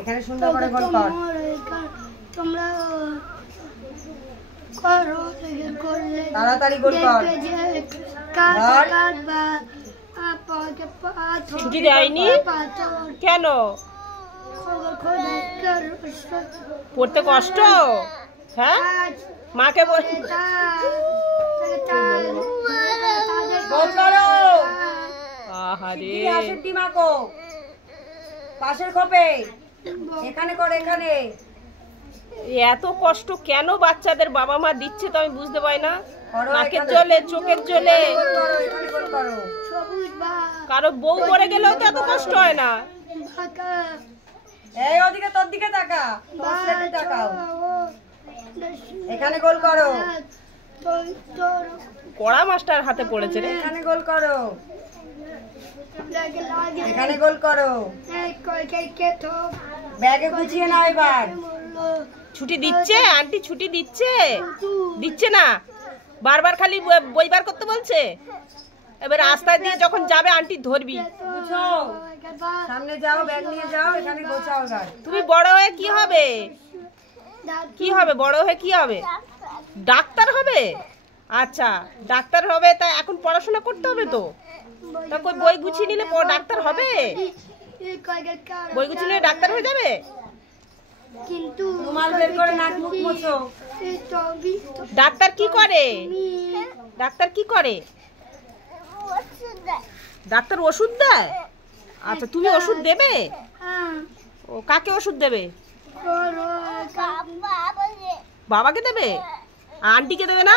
এখানে সুন্দর করে গোল কর। তোমরা করো করলে তাড়াতাড়ি গোল কর। ছুটি দেয়নি কেন? পড়তে কষ্ট? হ্যাঁ, মাকে বল। গোল করো। আহারে, আসুটি মাকো পাশের খোপে এখানে কর, এখানে। এত কষ্ট কেন বাচ্চাদের বাবা মা দিচ্ছে তো আমি বুঝতে পারি না। নাকের জলে, চোখের জলে। কারো বউ পড়ে গেলেও তো এত কষ্ট হয় না। এই ওদিকে, তোর দিকে তাকা, তোর দিকে তাকাও। এখানে গোল করো। পড়া মাস্টার হাতে পড়েছে রে। এখানে গোল করো, এখানে গোল করো। ব্যাগে গুছিয়ে নাও এবার। ছুটি দিচ্ছে আন্টি, ছুটি দিচ্ছে? দিচ্ছে না, বারবার খালি বই বার করতে বলছে। এবার রাস্তায় দিয়ে যখন যাবে আন্টি ধরবি। গুছাও, সামনে যাও, ব্যাগ নিয়ে যাও, এখানে গোছাও এবার। তুমি বড় হয়ে কি হবে? কি হবে বড় হয়ে? কি হবে? ডাক্তার হবে? আচ্ছা, ডাক্তার হবে। তা এখন পড়াশোনা করতে হবে তো। তা কই বই গুছিয়ে নিলে ডাক্তার হবে? বই গুছিয়ে নিলে ডাক্তার হয়ে যাবে? কিন্তু রুমাল বের করে নাক মুখ মোছো। ডাক্তার কি করে? ডাক্তার কি করে? ডাক্তার ওষুধ দেয়? আচ্ছা, তুমি ওষুধ দেবে? ও, কাকে ওষুধ দেবে? বাবাকে দেবে? আন্টিকে দেবে না?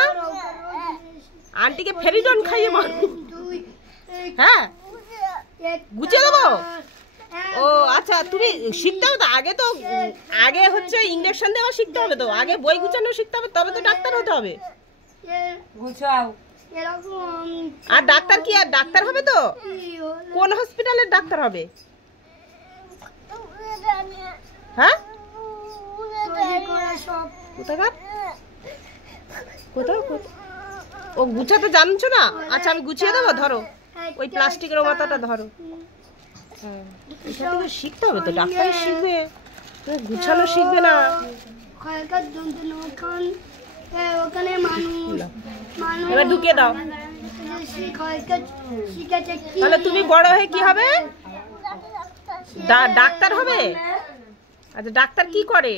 আন্টিকে ফেরিডন খাইয়ে মারো। হ্যাঁ, গুছিয়ে দেবো। ও আচ্ছা, তুমি শিখতে হবে তো। আগে হচ্ছে ইঞ্জেকশন দেওয়া শিখতে হবে তো। আগে বই গুছানো শিখতে হবে, তবে তো ডাক্তার হতে হবে। গুছাও। আর ডাক্তার কি আর ডাক্তার হবে তো? কোন হসপিটালের ডাক্তার হবে? হ্যাঁ, কোথাও ও গুছাতে জানছো না? আচ্ছা, আমি গুছিয়ে দেবো। ধরো ওই প্লাস্টিকের মাথাটা ধরো। হ্যাঁ, এটা তো শিখতে হবে তো। ডাক্তারই শিখবে, গুছানো শিখবে না। এবার ঢুকিয়ে দাও। তাহলে তুমি বড় হয়ে কি হবে? ডাক্তার হবে? আচ্ছা, ডাক্তার কি করে?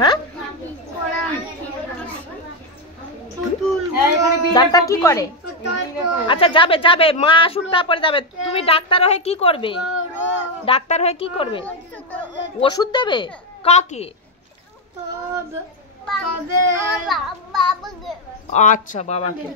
হ্যাঁ, ডাক্তার কি করে? আচ্ছা, যাবে যাবে, মা আসুক তারপরে যাবে। তুমি ডাক্তার হয়ে কি করবে? ডাক্তার হয়ে কি করবে? ওষুধ দেবে? কাকে? আচ্ছা, বাবাকে।